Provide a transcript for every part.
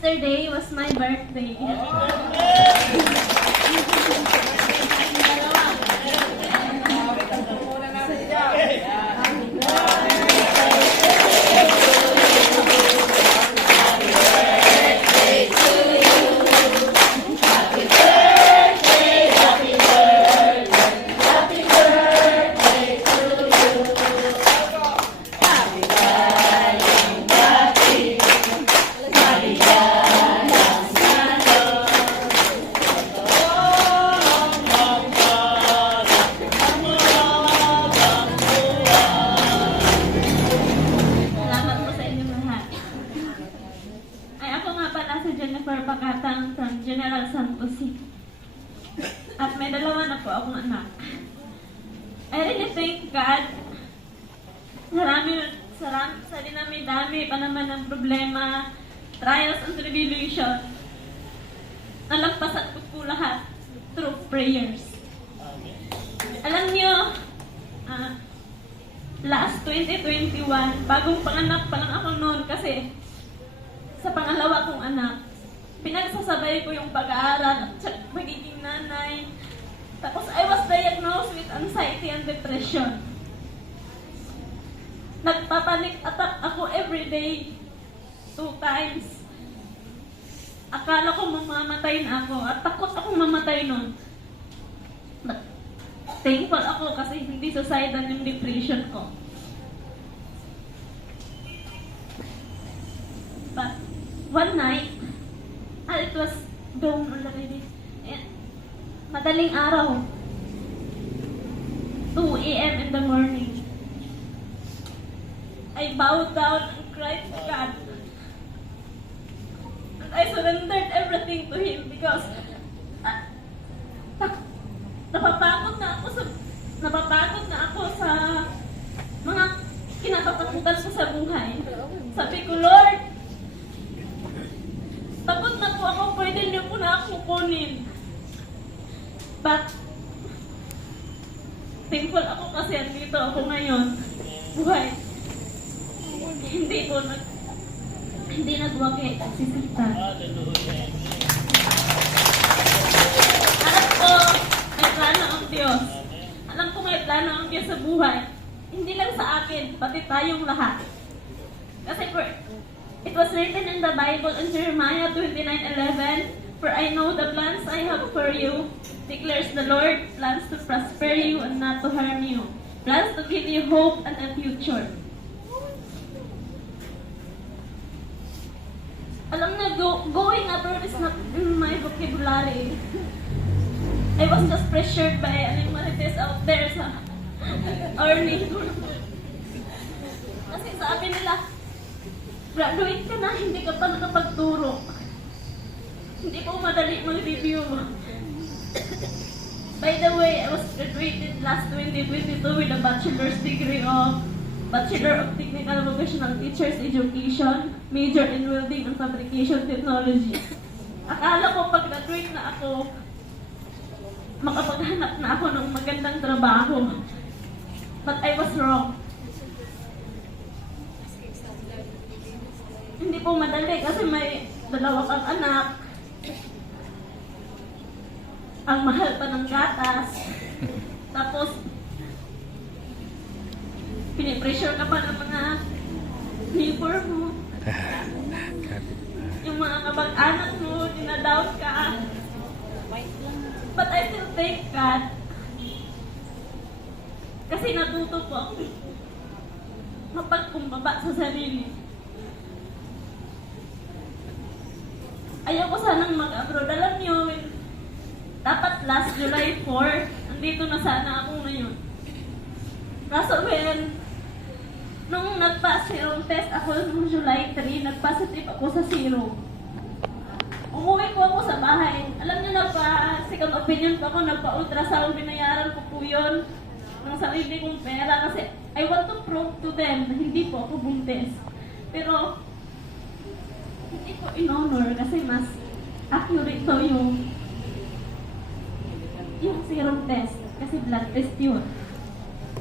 Yesterday was my birthday. Salamat po sa inyong lahat. Ay, ako nga pala si Jennifer Pacatang from General Santos City. At may dalawa na po akong anak. I really thank God. Sa dinami-dami pa naman ng problema, trials and tribulation. Nalampasan ko po lahat through prayers. Alam niyo, last 2021, bagong panganak pa lang ako noon kasi sa pangalawa kong anak, pinagsasabay ko yung pag-aaral at magiging nanay. Tapos I was diagnosed with anxiety and depression. Nagpapanik attack ako everyday, 2 times. Akala ko mamamatay na ako at takot akong mamatay noon. But thankful ako kasi hindi suicidal yung depression ko. But one night, it was dawn already. Madaling araw, 2 a.m. in the morning. I bowed down and cried to God. And I surrendered everything to Him because napapagod na ako sa mga kinatatakutan ko sa buhay. Sabi ko, Lord, pagod na po ako, pwede niyo po na ako kunin. But, thankful ako kasi andito ako ngayon. Buhay. Hindi nagwagi si Satan. Alam ko, may plano ang Diyos. Alam ko may plano ang Diyos sa buhay. Hindi lang sa akin, pati tayong lahat. Kasi it was written in the Bible in Jeremiah 29:11, "For I know the plans I have for you, declares the Lord, plans to prosper you and not to harm you, plans to give you hope and a future." Alam na, going abroad is not in my vocabulary. I was just pressured by Aling Marites out there sa our neighborhood. Kasi sabi nila, graduate ka na, hindi ka pa nakapagturo. Hindi po madali mag-review. By the way, I was graduated last 2022 with a bachelor's degree of Bachelor of Technical Vocational Teachers Education, major in Welding and Fabrication Technology. Akala ko pag graduate na ako, makapaghanap na ako ng magandang trabaho. But I was wrong. Hindi po madali kasi may 2 kang anak. Ang mahal pa ng gatas. Tapos, pinipressure ka pa ng mga neighbor mo. Yung mga kabag-anak mo, dinadown ka. But I still thank God. Kasi natuto po ako mapagkumbaba sa sarili. Ayaw ko sanang mag-abroad. Alam niyo, dapat last July 4, andito na sana ako ngayon. Kaso nung nagpa-serum test ako noong July 3, nag-positive ako sa serum. Umuwi ko ako sa bahay. Alam niyo, nagpa-second opinion pa ako, nagpa-ultrasound, binayaran ko po yun ng sarili kong pera kasi I want to prove to them na hindi po ako buntis. Pero, hindi ko in-honor kasi mas accurate to yung serum test kasi blood test yun.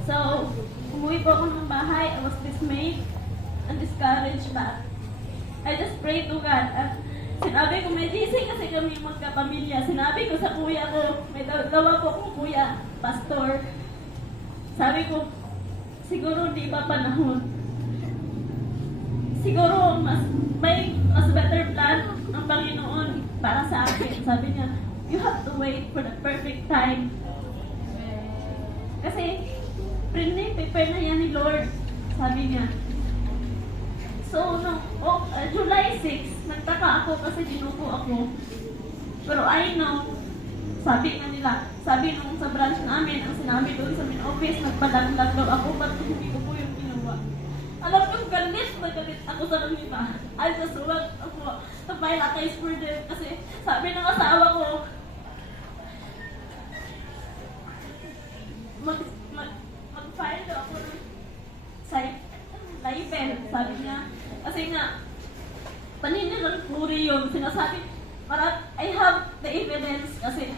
So, umuwi po ako ng bahay. I was dismayed and discouraged, but I just pray to God. At Sinabi ko, may GC kasi kami magkapamilya. Sinabi ko sa kuya ko, may dawa ko akong kuya, pastor. Sabi ko, siguro di ba panahon? Siguro may mas better plan ang Panginoon para sa akin. Sabi niya, you have to wait for the perfect time. Kasi, prepare na yan ni Lord. Sabi niya. So, July 6, nagtaka ako kasi dinuko ako. Pero I know, sabi nga nila, sabi nung sa branch namin, ang sinabi doon sa main office, nagpadagdag daw ako, ba't hindi ko po yung ginawa? Alam ko, galit na galit ako sa kanila. I just want ako to file a case for them kasi sabi ng asawa ko, mag-file daw ako ng libel, sabi niya. Kasi nga, paninirang puri yun. Sinasabi, I have the evidence kasi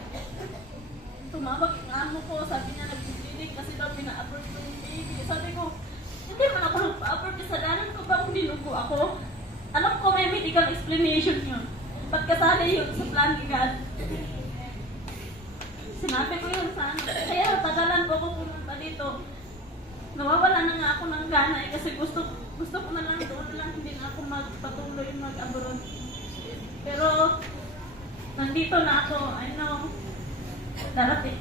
tumawag yung amo ko, sabi niya nagsidinig kasi daw pina-abort ko yung baby. Sabi ko, hindi man ako nagpa-abort, kasalanan ko ba kung dinugo ako? Alam ko may medical explanation yun. Ba't kasali yun sa plan ni God? Sinabi ko yun sa ano. Kaya tagalan ko ako pumunta dito. Nawawala na nga ako ng gana kasi gusto ko na lang doon lang, hindi na ako magpatuloy mag-abroad. Pero, nandito na ako, I know, darating.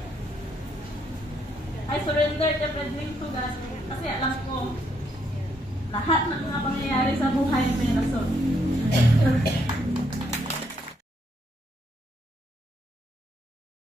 I surrendered everything to God kasi alam ko, lahat ng mga pangyayari sa buhay may rason.